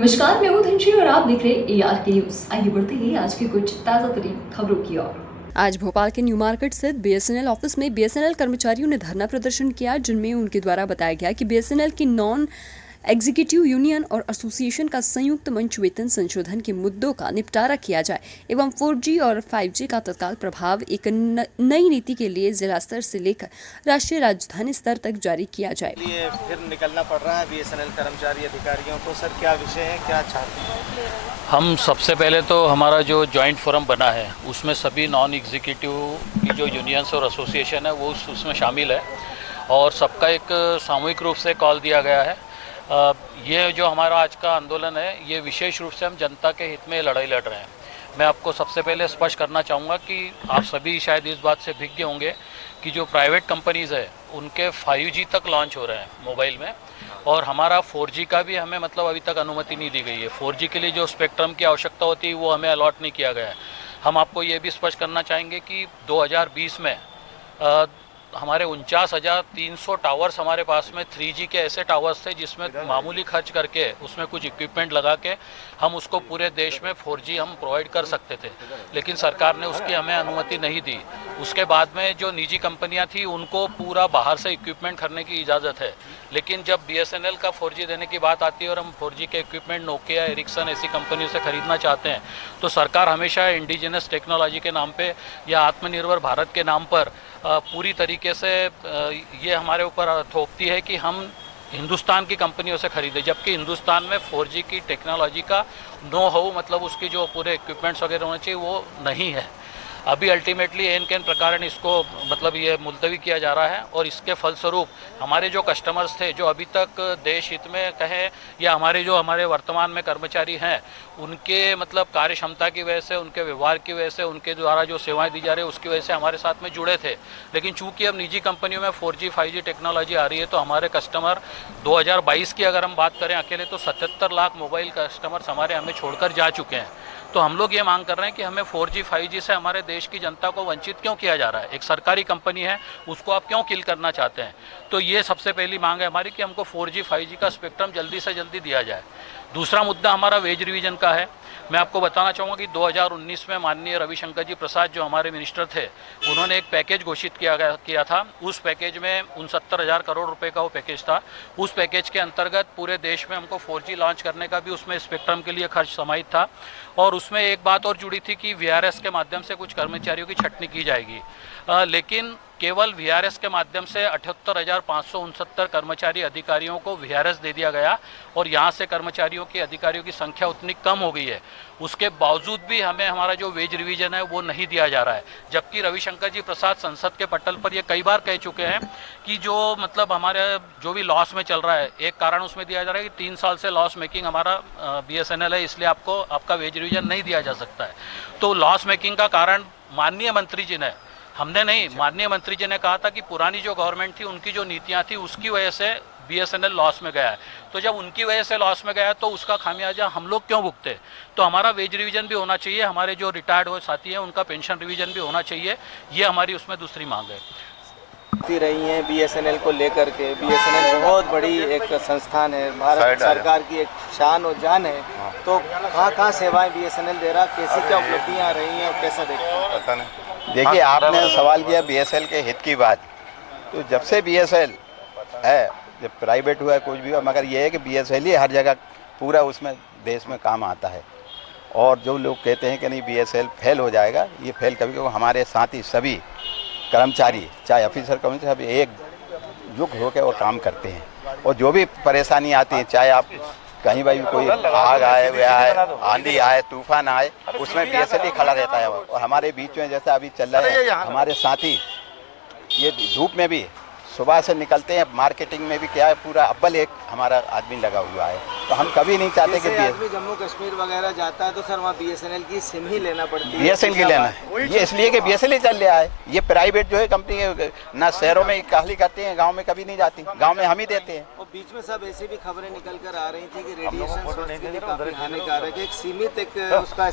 नमस्कार, मैं हूं धनश्री और आप देख रहे हैं ARK न्यूज। आइए बढ़ते हैं आज की कुछ ताजा तरीन खबरों की ओर। आज भोपाल के न्यू मार्केट स्थित BSNL ऑफिस में BSNL कर्मचारियों ने धरना प्रदर्शन किया, जिनमें उनके द्वारा बताया गया कि BSNL की नॉन एग्जीक्यूटिव यूनियन और एसोसिएशन का संयुक्त मंच वेतन संशोधन के मुद्दों का निपटारा किया जाए एवं 4G और 5G का तत्काल प्रभाव एक नई नीति के लिए जिला स्तर से लेकर राष्ट्रीय राजधानी स्तर तक जारी किया जाए। फिर निकलना पड़ रहा है BSNL कर्मचारी अधिकारियों को। सर, क्या विषय है, क्या चाहते हैं? हम सबसे पहले तो हमारा जो जॉइंट फोरम बना है उसमें सभी नॉन एग्जीक्यूटिव की जो यूनियंस और एसोसिएशन है वो उसमें शामिल है और सबका एक सामूहिक रूप से कॉल दिया गया है। ये जो हमारा आज का आंदोलन है ये विशेष रूप से हम जनता के हित में लड़ाई लड़ रहे हैं। मैं आपको सबसे पहले स्पष्ट करना चाहूँगा कि आप सभी शायद इस बात से भिज्ञ होंगे कि जो प्राइवेट कंपनीज़ है उनके 5G तक लॉन्च हो रहे हैं मोबाइल में और हमारा 4G का भी हमें मतलब अभी तक अनुमति नहीं दी गई है। 4G के लिए जो स्पेक्ट्रम की आवश्यकता होती है वो हमें अलॉट नहीं किया गया है। हम आपको ये भी स्पष्ट करना चाहेंगे कि 2020 में हमारे 49,300 टावर्स हमारे पास में 3G के ऐसे टावर्स थे जिसमें मामूली खर्च करके उसमें कुछ इक्विपमेंट लगा के हम उसको पूरे देश में 4G हम प्रोवाइड कर सकते थे, लेकिन सरकार ने उसकी हमें अनुमति नहीं दी। उसके बाद में जो निजी कंपनियां थी उनको पूरा बाहर से इक्विपमेंट खरीदने की इजाज़त है, लेकिन जब BSNL का 4G देने की बात आती है और हम 4G के इक्विपमेंट नोकिया, एरिक्सन ऐसी कंपनियों से खरीदना चाहते हैं तो सरकार हमेशा इंडिजिनस टेक्नोलॉजी के नाम पे या आत्मनिर्भर भारत के नाम पर पूरी तरीके से ये हमारे ऊपर थोपती है कि हम हिंदुस्तान की कंपनियों से खरीदें, जबकि हिंदुस्तान में 4G की टेक्नोलॉजी का नो हाउ मतलब उसकी जो पूरे इक्विपमेंट्स वगैरह होने चाहिए वो नहीं है। अभी अल्टीमेटली एन कैन प्रकार इसको मतलब ये मुलतवी किया जा रहा है और इसके फलस्वरूप हमारे जो कस्टमर्स थे जो अभी तक देश हित में कहें या हमारे वर्तमान में कर्मचारी हैं उनके मतलब कार्य क्षमता की वजह से, उनके व्यवहार की वजह से, उनके द्वारा जो सेवाएं दी जा रही है उसकी वजह से हमारे साथ में जुड़े थे। लेकिन चूंकि अब निजी कंपनियों में 4G 5G टेक्नोलॉजी आ रही है तो हमारे कस्टमर 2022 की अगर हम बात करें अकेले तो 77 लाख मोबाइल कस्टमर्स हमारे हमें छोड़कर जा चुके हैं। तो हम लोग ये मांग कर रहे हैं कि हमें 4G 5G से हमारे देश की जनता को वंचित क्यों किया जा रहा है। एक सरकारी कंपनी है उसको आप क्यों किल करना चाहते हैं। तो ये सबसे पहली मांग है हमारी कि हमको 4G 5G का स्पेक्ट्रम जल्दी से जल्दी दिया जाए। दूसरा मुद्दा हमारा वेज रिवीजन का है। मैं आपको बताना चाहूँगा कि 2019 में माननीय रविशंकर जी प्रसाद जो हमारे मिनिस्टर थे उन्होंने एक पैकेज घोषित किया था। उस पैकेज में 69,000 करोड़ रुपए का वो पैकेज था। उस पैकेज के अंतर्गत पूरे देश में हमको 4G लॉन्च करने का भी उसमें स्पेक्ट्रम के लिए खर्च समाहित था और उसमें एक बात और जुड़ी थी कि VRS के माध्यम से कुछ कर्मचारियों की छंटनी की जाएगी, लेकिन केवल VRS के माध्यम से 78,569 कर्मचारी अधिकारियों को VRS दे दिया गया और यहाँ से कर्मचारियों की अधिकारियों की संख्या उतनी कम हो गई है। उसके बावजूद भी हमें हमारा जो वेज रिवीजन है वो नहीं दिया जा रहा है, जबकि रविशंकर जी प्रसाद संसद के पटल पर ये कई बार कह चुके हैं कि जो मतलब हमारे जो भी लॉस में चल रहा है, एक कारण उसमें दिया जा रहा है कि 3 साल से लॉस मेकिंग हमारा BSNL है, इसलिए आपको आपका वेज रिवीजन नहीं दिया जा सकता है। तो लॉस मेकिंग का कारण माननीय मंत्री जी ने, हमने नहीं, माननीय मंत्री जी ने कहा था कि पुरानी जो गवर्नमेंट थी उनकी जो नीतियां थी उसकी वजह से BSNL लॉस में गया है। तो जब उनकी वजह से लॉस में गया है तो उसका खामियाजा हम लोग क्यों भुगते। तो हमारा वेज रिवीजन भी होना चाहिए, हमारे जो रिटायर्ड हुए साथी हैं उनका पेंशन रिवीजन भी होना चाहिए, ये हमारी उसमें दूसरी मांग है। रही हैं BSNL को लेकर के। BSNL बहुत बड़ी एक संस्थान है, भारत सरकार की एक शान और जान है। तो कहाँ सेवाएं BSNL दे रहा, कैसी क्या उपलब्धियाँ आ रही हैं और कैसा देखते हैं? देखिए, आपने सवाल किया BSNL के हित की बात, तो जब से BSNL है, जब प्राइवेट हुआ है कुछ भी हुआ, मगर ये है कि BSNL ही हर जगह पूरा उसमें देश में काम आता है। और जो लोग कहते हैं कि नहीं BSNL फेल हो जाएगा, ये फेल कभी कभी हमारे साथी सभी कर्मचारी चाहे ऑफिसर कर्मचारी सब एकजुट होकर वो काम करते हैं और जो भी परेशानी आती है, चाहे आप कहीं भाई कोई आग आए, आंधी आए, तूफान आए, उसमें BSNL ही खड़ा रहता है। और हमारे बीच में जैसा अभी चल रहा है, हमारे साथी ये धूप में भी सुबह से निकलते हैं, मार्केटिंग में भी क्या है पूरा अव्वल एक हमारा आदमी लगा हुआ है। तो हम कभी नहीं चाहते कि आदमी जम्मू कश्मीर वगैरह जाता है तो सर वहाँ BSNL की सिम ही लेना पड़ती है। BSNL की लेना है, ये इसलिए कि BSNL ही चल रहा है। ये प्राइवेट जो है कंपनी ना शहरों में खाली करती है, गाँव में कभी नहीं जाती, गाँव में हम ही देते हैं। और बीच में सब ऐसी भी खबरें निकल कर आ रही थी कि रेडिएशन काफी हानिकारक है, एक सीमित एक उसका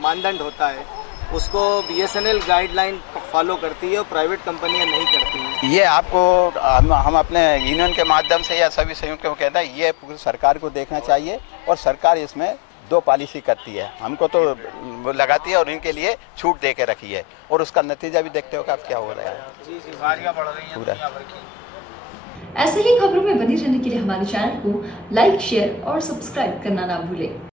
मानदंड होता है। उसको BSNL गाइडलाइन फॉलो करती है और प्राइवेट कंपनियां नहीं करती हैं। ये आपको हम अपने यूनियन के माध्यम से या सभी संयुक्त को कहते हैं, ये पूरी सरकार को देखना चाहिए और सरकार इसमें दो पॉलिसी करती है, हमको तो वो लगाती है और इनके लिए छूट दे के रखी है और उसका नतीजा भी देखते हो कि अब क्या हो रहा है। बीमारियां बढ़ रही हैं पूरा। दुनिया भर की। ऐसे ही खबरों में बनी रहने के लिए हमारे चैनल को लाइक, शेयर और सब्सक्राइब करना ना भूलें।